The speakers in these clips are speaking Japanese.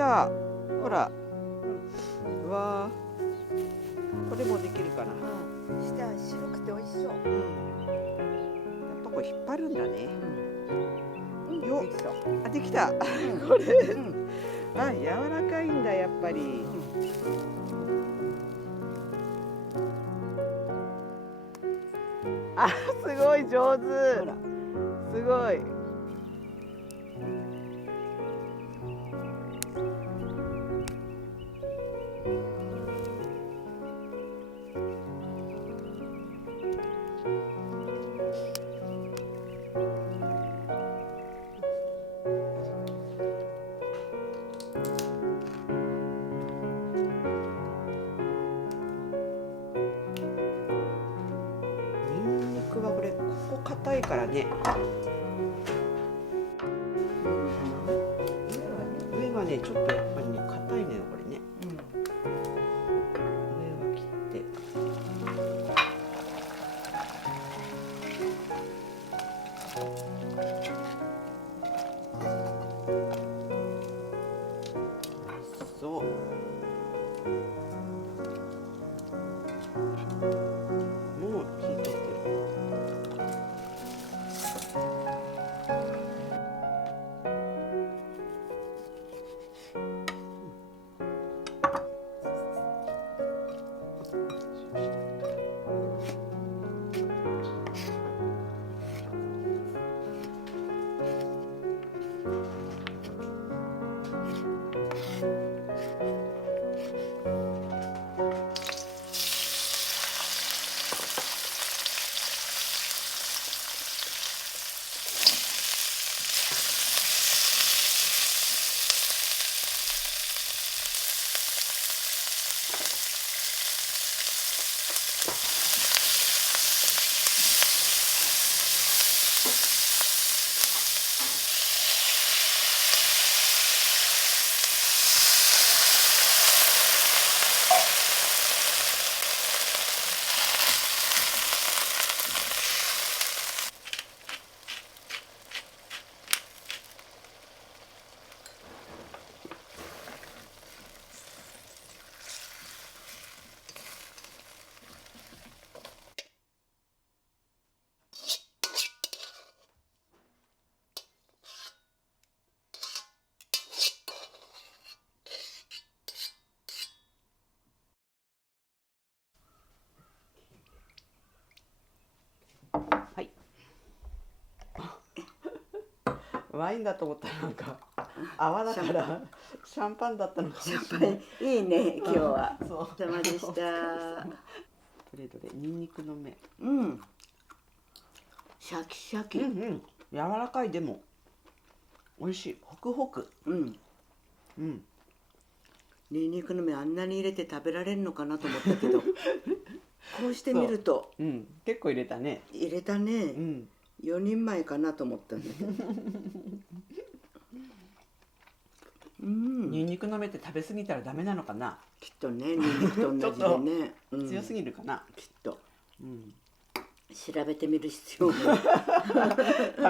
た。ほら。うわー、これもできるかな。下白くて美味しそう。やっぱこれ引っ張るんだね。よっ、できた。あ、できた。これ、あ、柔らかいんだ、やっぱり。あ、すごい上手。ほら、すごい。ニンニクはこれ、ここ硬いからね。上はね、ちょっとやっぱりね、硬いのよ、これね。上は切って。そう。もう火取ってる。はい。ワインだと思ったらなんか泡だからシャンパンだったのかもしれない。いいね、今日は。そう。お疲れ様でした。どれどれ、ニンニクの芽。シャキシャキ。柔らかい、でも美味しい。ホクホク。ニンニクの芽あんなに入れて食べられるのかなと思ったけど、こうしてみると結構入れたね。入れたね。4人前かなと思ったんだけど。ニンニクの芽って食べ過ぎたらダメなのかな。きっとね、ニンニクと同じでね。強すぎるかな。きっと。調べてみる必要も。食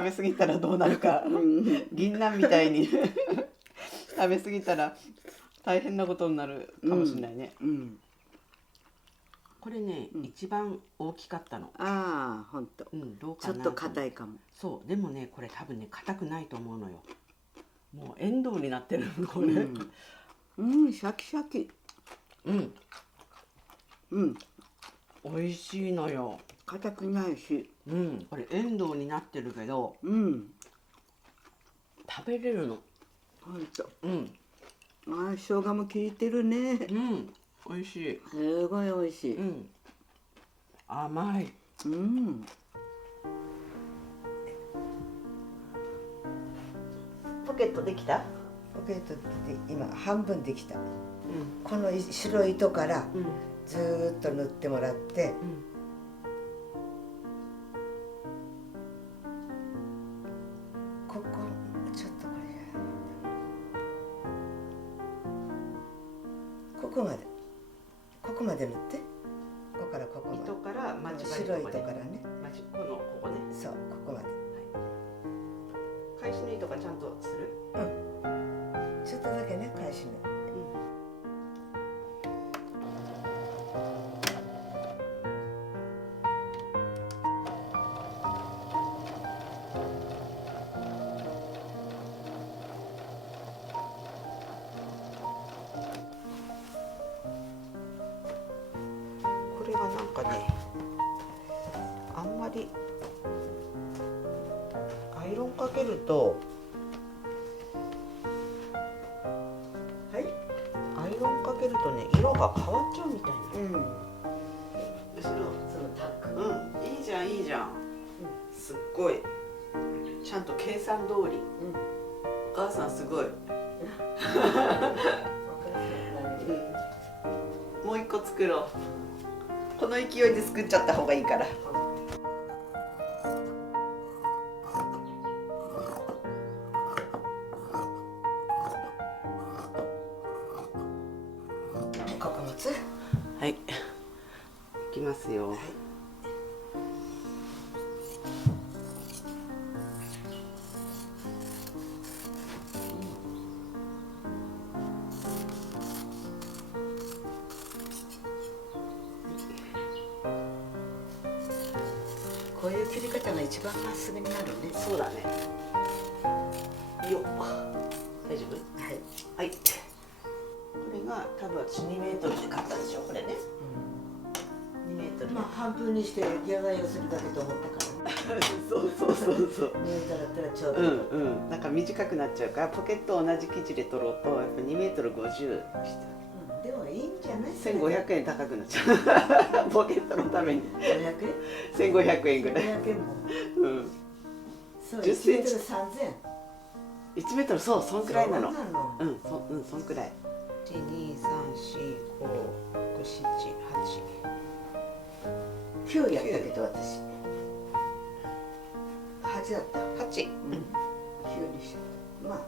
べ過ぎたらどうなるか。銀杏みたいに食べ過ぎたら大変なことになるかもしれないね。これね、一番大きかったの。ああ、ほんと。どうかな。ちょっと硬いかも。そう、でもね、これ多分ね、硬くないと思うのよ。もうエンドウになってるの、これ。シャキシャキ。美味しいのよ。硬くないし。これエンドウになってるけど、食べれるの。ほんと。ああ、生姜も効いてるね。美味しい。すごい美味しい。甘い。ポケットできた？ポケットで今半分できた。この白い糸からずーっと塗ってもらって、ここちょっとこれここまで塗って、ここからここまで。糸から待ち針白い糸からね。ここね。そう、ここまで。返しの糸がちゃんとする？ちょっとだけね、返しれがなんかね、あんまりアイロンかけると、はい。アイロンかけるとね、色が変わっちゃうみたいな。後ろ、そのタック。いいじゃんいいじゃん。すっごい。ちゃんと計算通り。お母さんすごい。もう一個作ろう。この勢いで作っちゃった方がいいから。穀物。はい。いきますよ。こういう切り方が一番まっすぐになるね。そうだね。よっ。大丈夫？はい。はい。これが多分私2メートルで買ったでしょ、これね。2メートル。まあ半分にしてギャガイをするだけと思ったからね。そうそうそうそう。2メートルだったらちょうど。なんか短くなっちゃうから、ポケットを同じ生地で取ろうとやっぱ2メートル50した。でもいいんじゃない1500円高くなっちゃう。ポケットのために500円1500円ぐらい。 500円もそう10 1センチメートル3000 1メートル、そんくらいなの。そうなのそんくらい。1234567899やったけど私8だった8。 9にしま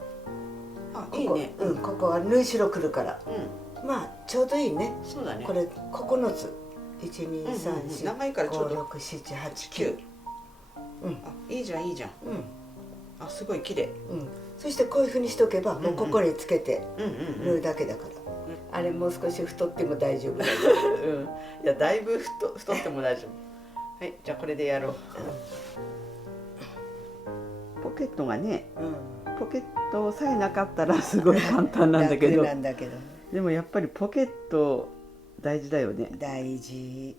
あいいね。ここは縫い代くるからまあちょうどいいね。そうだね。これ9つ123456789長いからちょうどいいじゃんいいじゃん。すごい綺麗。そしてこういうふうにしとけばもうここにつけて縫うだけだから、あれもう少し太っても大丈夫だよ。いやだいぶ太っても大丈夫。はい、じゃあこれでやろう。ポケットがね、ポケットさえなかったらすごい簡単なんだけど、楽なんだけどでもやっぱりポケット大事だよね。大事。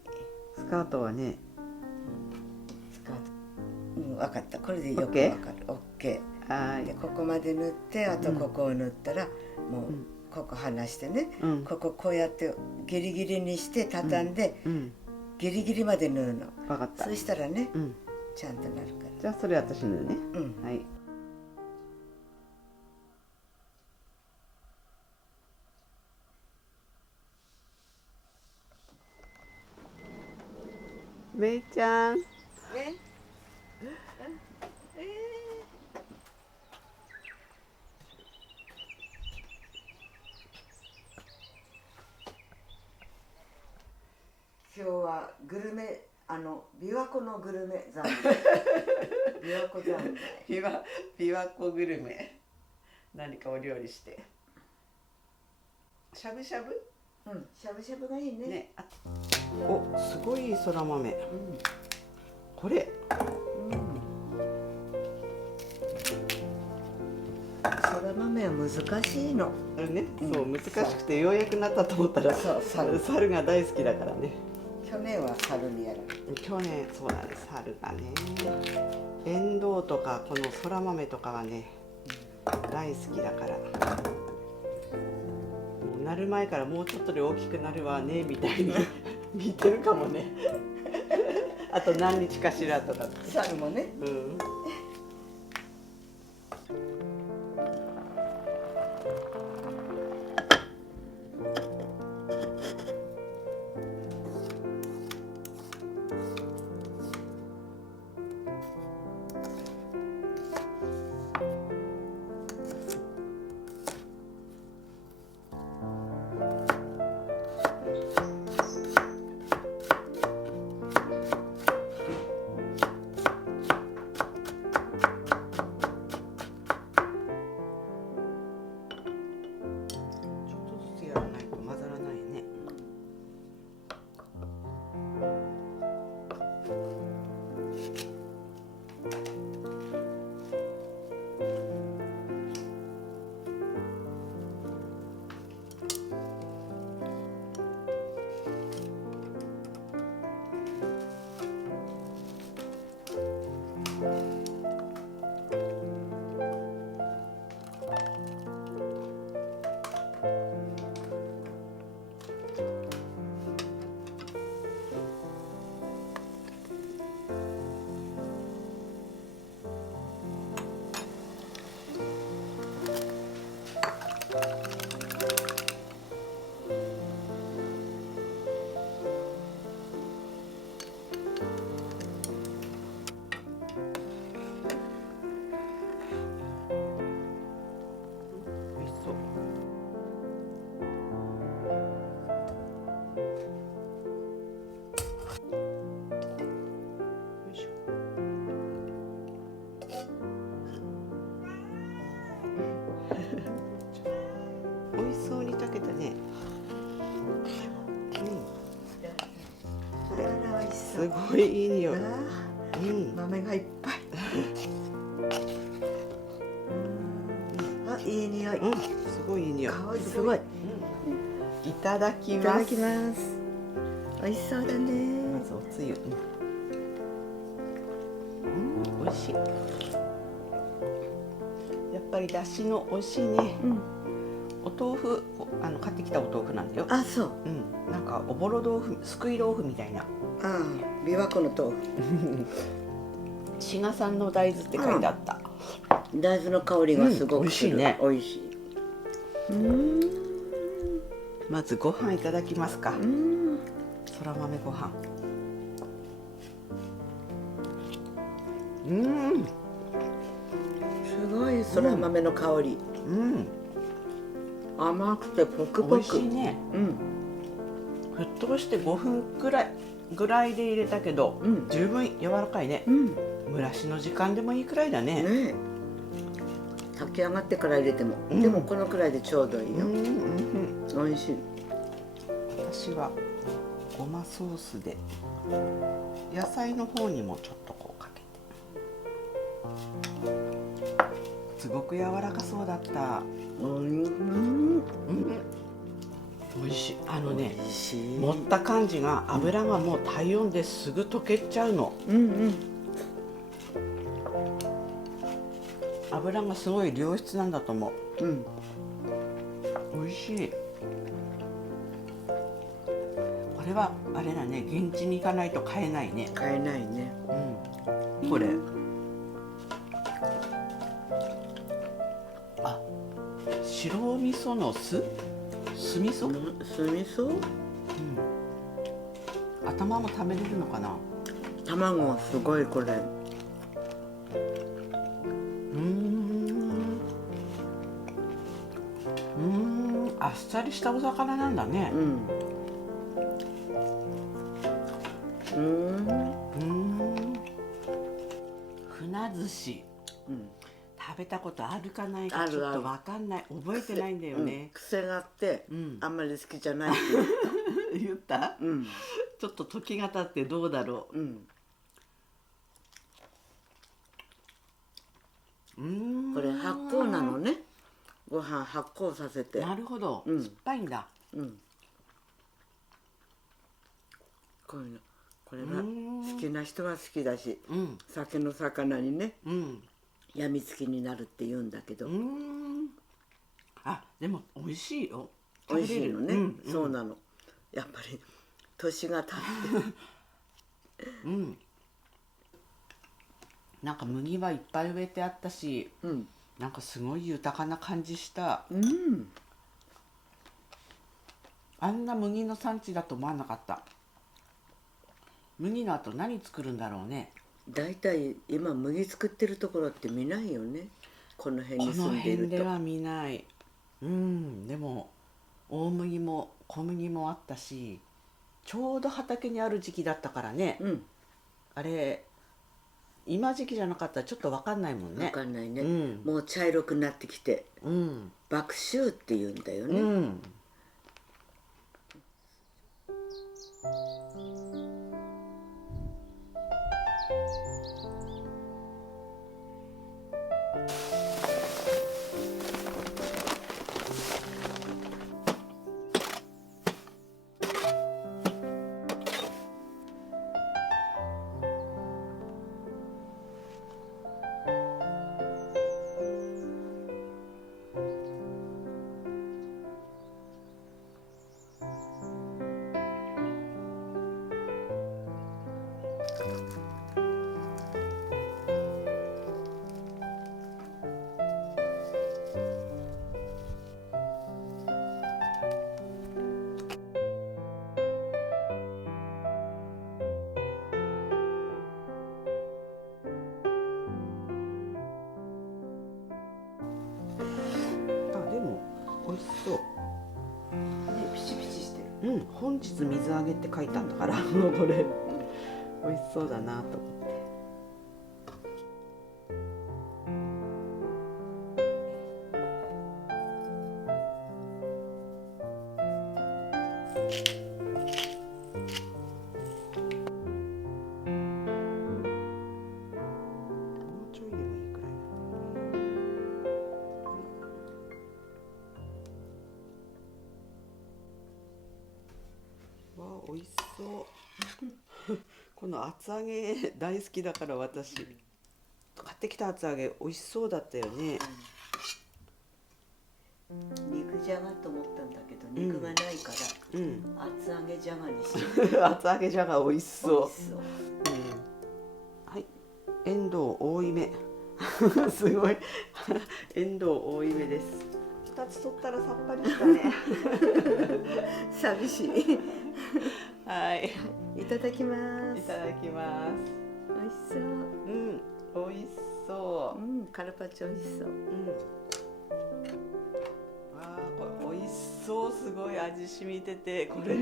スカートはね。スカート分かった。これでよく分かる。OK。でここまで縫ってあとここを縫ったら、もうここ離してね、こここうやってギリギリにして畳んで、ギリギリまで縫うの。分かった。そしたらね、ちゃんとなるから。じゃあそれ私縫うね。はい。めいちゃん。今日はグルメ、琵琶湖のグルメ三昧。琵琶湖三昧。琵琶湖グルメ。何かお料理して。しゃぶしゃぶ？しゃぶしゃぶがいいね。お、すごいそら豆。これ。そら豆は難しいの。あれね、そう難しくてようやくなったと思ったら、猿が大好きだからね。去年は猿にやられた。去年そうだね、猿がね。エンドウとかこのそら豆とかはね、大好きだから。もうなる前からもうちょっとで大きくなるわねみたいに見てるかもね。あと何日かしらとか。猿もね。すごいいい匂い。豆がいっぱい。あ、いい匂い。すごいいい匂い。香りすごい。いただきます。いただきます。美味しそうだね。まずおつゆ。美味しい。やっぱりだしの美味しいね。お豆腐、買ってきたお豆腐なんだよ。あ、そう。なんかおぼろ豆腐、すくい豆腐みたいな。琵琶湖の豆腐。滋賀産の大豆って書いてあった。大豆の香りがすごく美味しいね。美味しい。まずご飯いただきますか。そら豆ご飯。すごいそら豆の香り。甘くてポクポク。美味しいね。沸騰して5分ぐらいで入れたけど、十分柔らかいね。蒸らしの時間でもいいくらいだね。炊き上がってから入れても、でもこのくらいでちょうどいいよ。美味しい。私はごまソースで野菜の方にもちょっとこうかけて、すごく柔らかそうだった。美味しい。盛った感じが、油がもう体温ですぐ溶けちゃうの。油がすごい良質なんだと思う。美味しい。これはあれだね、現地に行かないと買えないね。買えないね。これ。白味噌の酢味噌？酢味噌？頭も食べれるのかな？卵すごいこれ。あっさりしたお魚なんだね。船寿司。食べたことあるかないかちょっとわかんない。覚えてないんだよね。癖があって、あんまり好きじゃないって言った？ちょっと時が経ってどうだろう。これ発酵なのね。ご飯発酵させて。なるほど。酸っぱいんだ。こういうの。これは好きな人は好きだし、酒の魚にね、やみつきになるって言うんだけど。でも美味しいよ。美味しいのね。そうなの。やっぱり年が経ってなんか麦はいっぱい植えてあったし、なんかすごい豊かな感じした。あんな麦の産地だと思わなかった。麦の後何作るんだろうね。だいたい今麦作ってるところって見ないよね。この辺に住んでいると。この辺では見ない。でも大麦も小麦もあったし、ちょうど畑にある時期だったからね。あれ今時期じゃなかったらちょっと分かんないもんね。分かんないね。もう茶色くなってきて、麦秋って言うんだよね。でも美味しそう。ピチピチしてる。本日水揚げって書いてあったからこれ美味しそうだなと思って。この厚揚げ大好きだから私、買ってきた厚揚げ美味しそうだったよね。肉じゃがと思ったんだけど肉がないから、厚揚げじゃがにしよう。厚揚げじゃが美味しそう。はい、エンドウ多いめすごいエンドウ多いめです。2つ取ったらさっぱりしたね寂しいはい、いただきます。いただきます。美味しそう。美味しそう。カルパッチョ美味しそう。これ美味しそう。すごい味染みてて、これ美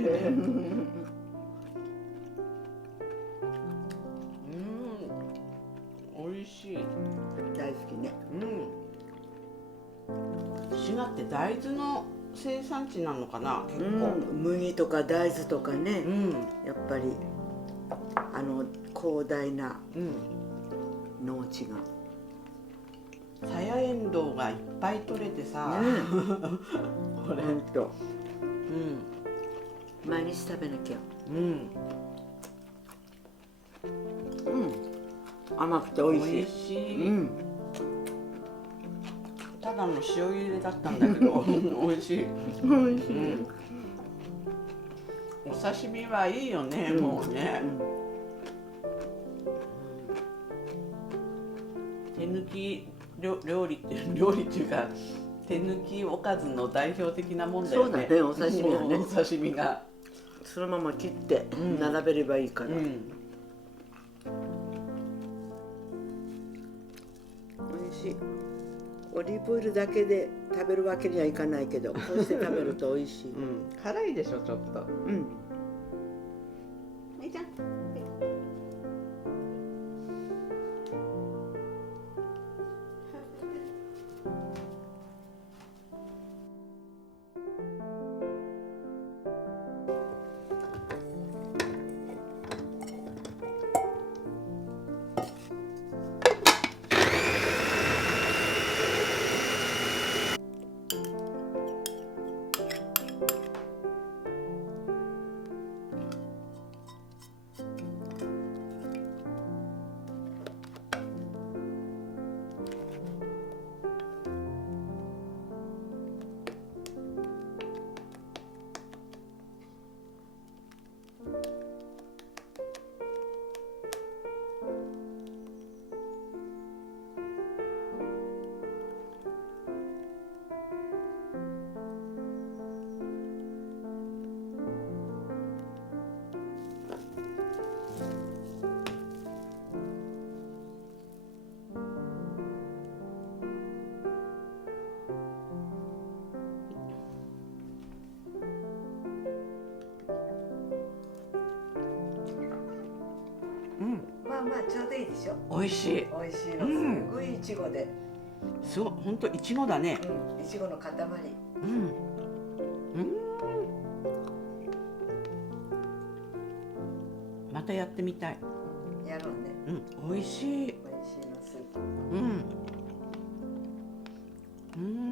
味しい。大好きね。滋賀って大豆の生産地なのかな、結構。麦とか大豆とかね、やっぱり広大な農地が。さやえんどうがいっぱい取れてさ、これほんと毎日食べなきゃ。甘くて美味しい。美味しい。ただの塩入れだったんだけど美味しい。お刺身はいいよね、もうね。手抜き料理っていうか、手抜きおかずの代表的なもんだよね。そうだね、お刺身はね。お刺身がそのまま切って並べればいいから。美味しい。オリーブオイルだけで食べるわけにはいかないけど、こうして食べると美味しい。辛いでしょ、ちょっと。いいじゃん。まあちょうどいいでしょ。美味しい。美味しいの。すごいいちごで。すごい、本当いちごだね。いちごの塊。またやってみたい。やろうね。美味しい。美味しいのスープ。